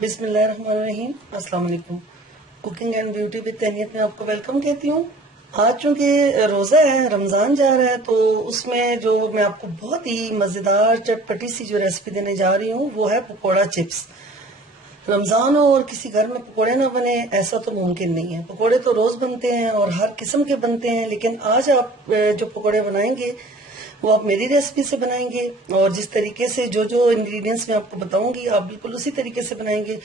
बिस्मिल्लाहिर्रहमानिर्रहीम। अस्सलाम वालेकुम। कुकिंग एंड ब्यूटी विद तहनीत में आपको वेलकम कहती हूँ। आज चूंकि रोजा है, रमजान जा रहा है, तो उसमें जो मैं आपको बहुत ही मजेदार चटपटी सी जो रेसिपी देने जा रही हूँ वो है पकोड़ा चिप्स। रमजान हो और किसी घर में पकोड़े ना बने ऐसा तो मुमकिन नहीं है। पकोड़े तो रोज बनते हैं और हर किस्म के बनते हैं, लेकिन आज आप जो पकोड़े बनाएंगे वो आप मेरी रेसिपी से बनाएंगे और जिस तरीके से जो जो इंग्रेडिएंट्स मैं आपको बताऊंगी आप बिल्कुल उसी तरीके से बनाएंगे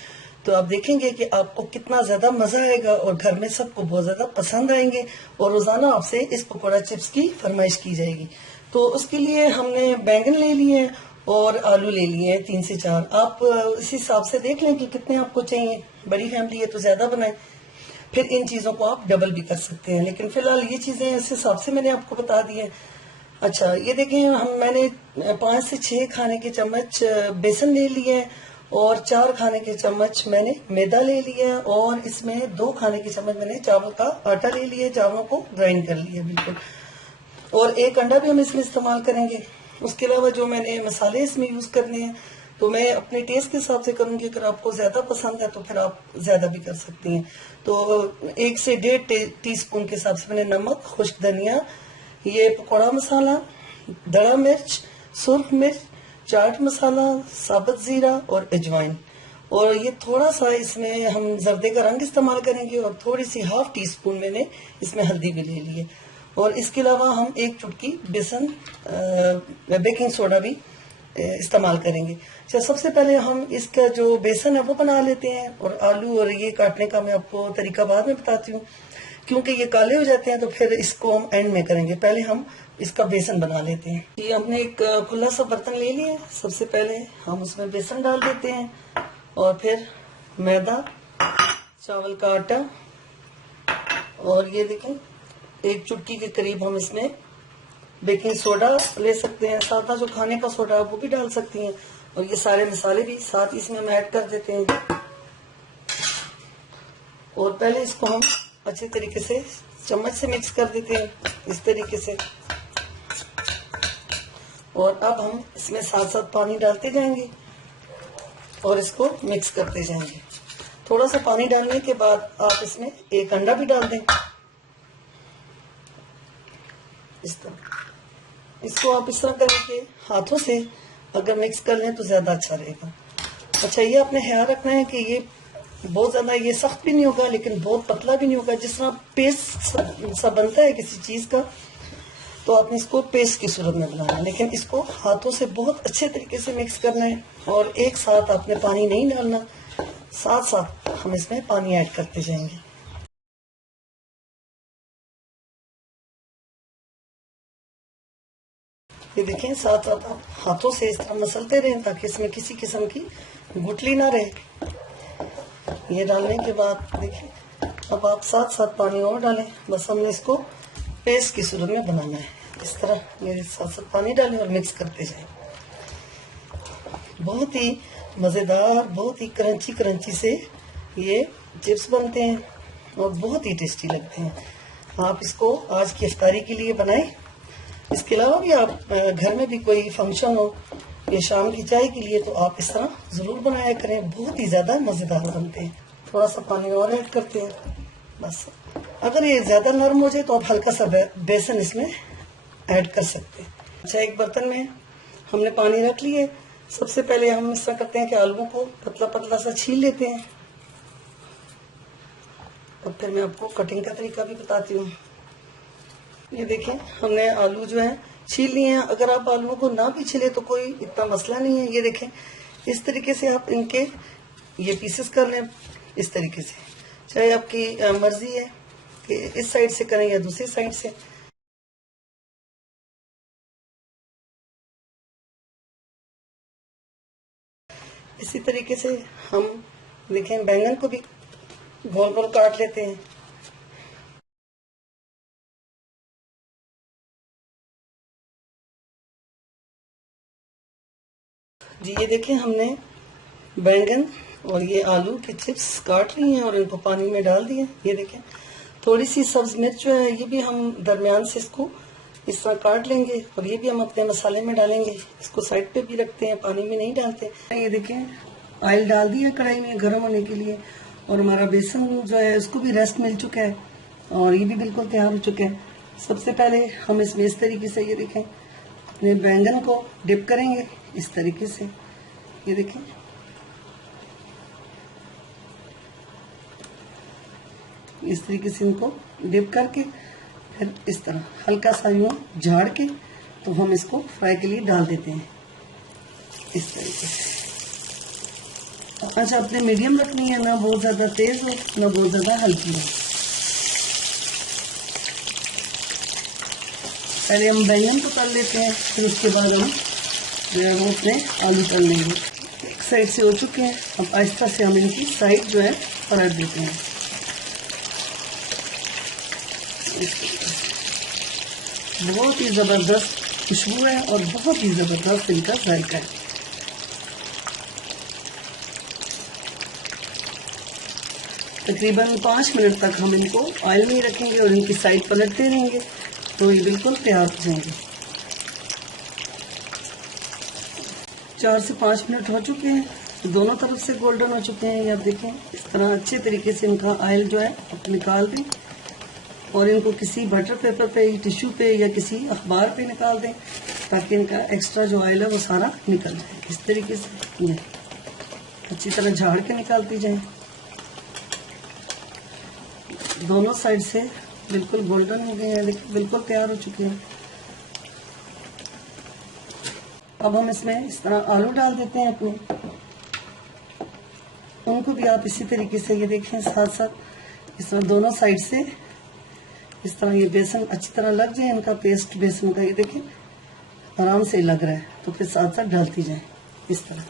तो आप देखेंगे कि आपको कितना ज्यादा मजा आएगा और घर में सबको बहुत ज्यादा पसंद आएंगे और रोजाना आपसे इस पकोड़ा चिप्स की फरमाइश की जाएगी। तो उसके लिए हमने बैंगन ले लिए हैं और आलू ले लिए हैं 3 से 4। आप इस हिसाब से देख लें कि कितने आपको चाहिए। बड़ी फैमिली है तो ज्यादा बनाएं, फिर इन चीजों को आप डबल भी कर सकते हैं, लेकिन फिलहाल ये चीजें इस हिसाब से मैंने आपको बता दी है। अच्छा, ये देखें, मैंने 5 से 6 खाने के चम्मच बेसन ले लिए और 4 खाने के चम्मच मैंने मैदा ले लिया है और इसमें 2 खाने के चम्मच मैंने चावल का आटा ले लिया, चावलों को ग्राइंड कर लिया बिल्कुल। और 1 अंडा भी हम इसमें इस्तेमाल करेंगे। उसके अलावा जो मैंने मसाले इसमें यूज करने हैं तो मैं अपने टेस्ट के हिसाब से करूंगी। अगर आपको ज्यादा पसंद है तो फिर आप ज्यादा भी कर सकती हैं। तो 1 से 1.5 टीस्पून के हिसाब से मैंने नमक, खुश्क धनिया, ये पकौड़ा मसाला, दड़ा मिर्च, सुर्ख मिर्च, चाट मसाला, साबुत जीरा और अजवाइन, और ये थोड़ा सा इसमें हम जर्दे का रंग इस्तेमाल करेंगे और थोड़ी सी 1/2 टीस्पून मैंने इसमें हल्दी भी ले ली है। और इसके अलावा हम 1 चुटकी बेसन बेकिंग सोडा भी इस्तेमाल करेंगे। अच्छा, सबसे पहले हम इसका जो बेसन है वो बना लेते हैं और आलू और ये काटने का मैं आपको तरीका बाद में बताती हूँ, क्योंकि ये काले हो जाते हैं तो फिर इसको हम एंड में करेंगे। पहले हम इसका बेसन बना लेते हैं। ये हमने एक खुला सा बर्तन ले लिया। सबसे पहले हम उसमें बेसन डाल देते हैं और फिर मैदा, चावल का आटा, और ये देखें 1 चुटकी के करीब हम इसमें बेकिंग सोडा ले सकते हैं, सादा जो खाने का सोडा है वो भी डाल सकती हैं, और ये सारे मसाले भी साथ ही इसमें हम ऐड कर देते हैं। और पहले इसको हम अच्छे तरीके से चम्मच से मिक्स कर देते हैं इस तरीके से, और अब हम इसमें साथ साथ पानी डालते जाएंगे और इसको मिक्स करते जाएंगे। थोड़ा सा पानी डालने के बाद आप इसमें 1 अंडा भी डाल दें इस तरह। इसको आप इस तरह करके हाथों से अगर मिक्स कर लें तो ज्यादा अच्छा रहेगा। अच्छा, ये आपने ख्याल रखना है कि ये बहुत ज्यादा ये सख्त भी नहीं होगा लेकिन बहुत पतला भी नहीं होगा। जिस तरह पेस्ट सा बनता है किसी चीज का, तो आपने इसको पेस्ट की सूरत में बनाना है, लेकिन इसको हाथों से बहुत अच्छे तरीके से मिक्स करना है और एक साथ आपने पानी नहीं डालना, साथ साथ हम इसमें पानी ऐड करते जाएंगे। ये देखें, साथ साथ आप हाथों से इस तरह मसलते रहें ताकि इसमें किसी किस्म की गुठली ना रहे। ये डालने के बाद देखिए, अब आप साथ साथ पानी और डालें। बस हमने इसको पेस्ट की सूरत में बनाना है। इस तरह ये साथ साथ पानी डालें और मिक्स करते जाएं। बहुत ही मजेदार, बहुत ही क्रंची क्रंची से ये चिप्स बनते हैं और बहुत ही टेस्टी लगते हैं। आप इसको आज की इफ्तारी के लिए बनाएं। इसके अलावा भी आप घर में भी कोई फंक्शन हो या शाम की चाय के लिए तो आप इस तरह जरूर बनाया करें। बहुत ही ज्यादा मजेदार बनते हैं। थोड़ा सा पानी और ऐड करते हैं बस। अगर ये ज्यादा नरम हो जाए तो आप हल्का सा बेसन इसमें ऐड कर सकते हैं। अच्छा, एक बर्तन में हमने पानी रख लिए। सबसे पहले हम इस तरह करते हैं कि आलू को पतला पतला सा छील लेते हैं और फिर मैं आपको कटिंग का तरीका भी बताती हूँ। ये देखें, हमने आलू जो है छील लिए हैं। अगर आप आलूओं को ना भी छीले तो कोई इतना मसला नहीं है। ये देखें, इस तरीके से आप इनके ये पीसेस कर लें इस तरीके से। चाहे आपकी मर्जी है कि इस साइड से करें या दूसरी साइड से। इसी तरीके से हम देखें बैंगन को भी गोल गोल काट लेते हैं। जी, ये देखें, हमने बैंगन और ये आलू के चिप्स काट ली हैं और इनको पानी में डाल दिए। ये देखें, थोड़ी सी सब्ज मिर्च जो है ये भी हम दरमियान से इसको इस तरह काट लेंगे और ये भी हम अपने मसाले में डालेंगे। इसको साइड पे भी रखते हैं, पानी में नहीं डालते। ये देखें, ऑयल डाल दिया कढ़ाई में गर्म होने के लिए, और हमारा बेसन जो है उसको भी रेस्ट मिल चुका है और ये भी बिल्कुल तैयार हो चुका है। सबसे पहले हम इसमें इस तरीके से, ये देखें, अपने बैंगन को डिप करेंगे इस तरीके से। ये देखें, इस तरीके से इनको डिप करके फिर इस तरह हल्का सा यूं झाड़ के तो हम इसको फ्राई के लिए डाल देते हैं इस तरीके से। अच्छा, अपने मीडियम रखनी है, ना बहुत ज्यादा तेज हो ना बहुत ज्यादा हल्की हो। पहले हम बैंगन को तल लेते हैं, फिर उसके बाद हम जो है वो अपने आलू तल लेंगे। एक साइड से हो चुके हैं, अब आहिस्ता से हम इनकी साइड जो है पलट देते हैं। बहुत ही जबरदस्त खुशबू है और बहुत ही जबरदस्त इनका जायका है। तकरीबन 5 मिनट तक हम इनको ऑयल में ही रखेंगे और इनकी साइड पलटते रहेंगे तो ये बिल्कुल तैयार हो जाएंगे। 4 से 5 मिनट हो चुके हैं, दोनों तरफ से गोल्डन हो चुके हैं। ये आप देखें, इस तरह अच्छे तरीके से इनका ऑयल जो है आप निकाल दें और इनको किसी बटर पेपर पे, टिश्यू पे या किसी अखबार पे निकाल दें ताकि इनका एक्स्ट्रा जो ऑयल है वो सारा निकल जाए। इस तरीके से ये अच्छी तरह झाड़ के निकालती जाए। दोनों साइड से बिल्कुल गोल्डन हो गए हैं, देखिए बिल्कुल तैयार हो चुके हैं। अब हम इसमें इस तरह आलू डाल देते हैं अपने, उनको भी आप इसी तरीके से, ये देखें, साथ साथ इस तरह दोनों साइड से इस तरह ये बेसन अच्छी तरह लग जाए, इनका पेस्ट बेसन का, ये देखें आराम से लग रहा है, तो फिर साथ साथ डालती जाए इस तरह।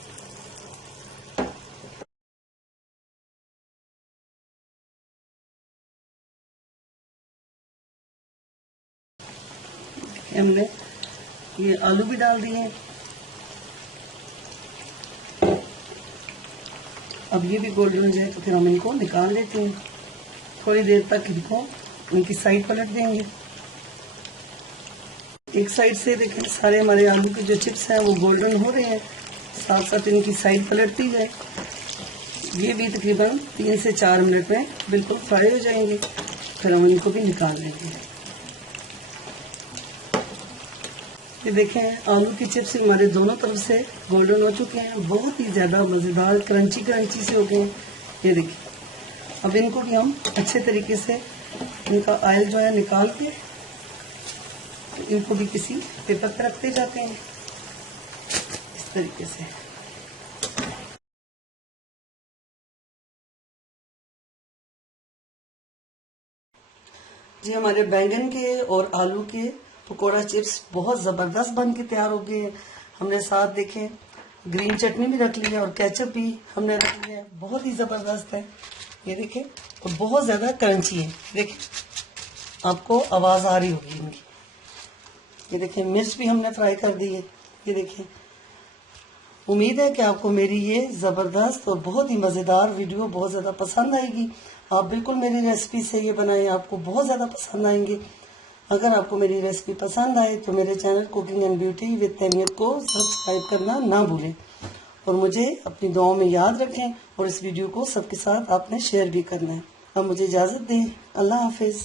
हमने ये आलू भी डाल दिए हैं, अब ये भी गोल्डन हो जाए तो फिर हम इनको निकाल लेते हैं। थोड़ी देर तक इनको इनकी साइड पलट देंगे। एक साइड से देखें सारे हमारे आलू के जो चिप्स हैं वो गोल्डन हो रहे हैं, साथ साथ इनकी साइड पलटती जाए। ये भी तकरीबन 3 से 4 मिनट में बिल्कुल फ्राई हो जाएंगे, फिर हम इनको भी निकाल लेंगे। ये देखें, आलू की चिप्स हमारे दोनों तरफ से गोल्डन हो चुके हैं, बहुत ही ज़्यादा मज़ेदार क्रंची क्रंची से हो गए हैं। ये देखिए, अब इनको भी हम अच्छे तरीके से इनका ऑयल जो है निकाल के इनको भी किसी पेपर पर रखते जाते हैं इस तरीके से। जी, हमारे बैंगन के और आलू के पकोड़ा चिप्स बहुत ज़बरदस्त बन के तैयार हो गए हैं। हमने साथ देखें ग्रीन चटनी भी रख ली है और केचप भी हमने रख लिया है, बहुत ही ज़बरदस्त है। ये देखें, और बहुत ज़्यादा क्रंची है। देखें, आपको आवाज़ आ रही होगी इनकी। ये देखें, मिर्च भी हमने फ्राई कर दी है। ये देखें, उम्मीद है कि आपको मेरी ये ज़बरदस्त और बहुत ही मज़ेदार वीडियो बहुत ज़्यादा पसंद आएगी। आप बिल्कुल मेरी रेसिपी से ये बनाएं, आपको बहुत ज़्यादा पसंद आएंगे। अगर आपको मेरी रेसिपी पसंद आए तो मेरे channel cooking and beauty with Tahneet को सब्सक्राइब करना ना भूलें और मुझे अपनी दुआओं में याद रखें, और इस वीडियो को सबके साथ आपने शेयर भी करना है। अब मुझे इजाज़त दें। अल्लाह हाफिज़।